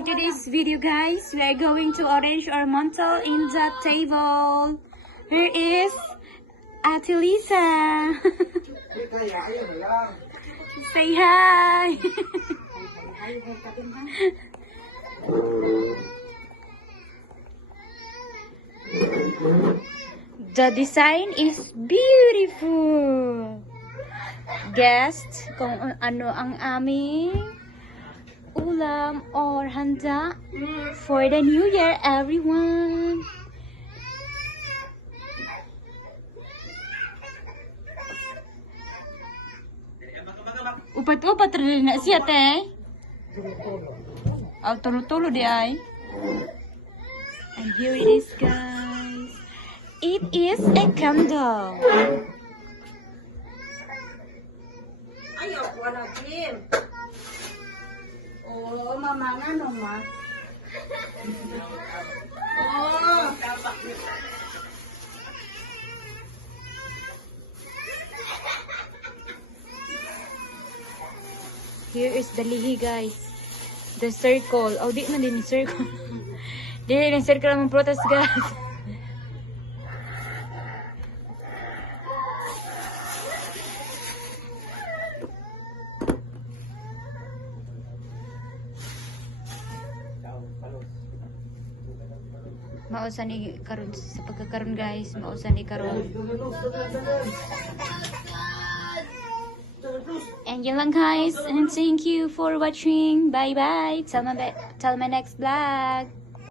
for today's video, guys, we are going to arrange our mantle in the table. Here is Ate Lisa. Say hi. The design is beautiful. Guess kung ano ang aming ulam or handa for the new year, everyone. Upat-upat rin na siya, te. Ang tulo-tulo di ay. And here it is, guys. It is a candle. Ayaw ko na, Jim. Oh, mama nga naman. Oh. Here is the lihi, guys. The circle. Oh, di na din yung circle. Di na yung circle ang protas, guys. Mausa ni karon sa pagkakaroon, guys. Mausa ni karon. And yun lang, guys, and thank you for watching. Bye bye. Till my next vlog.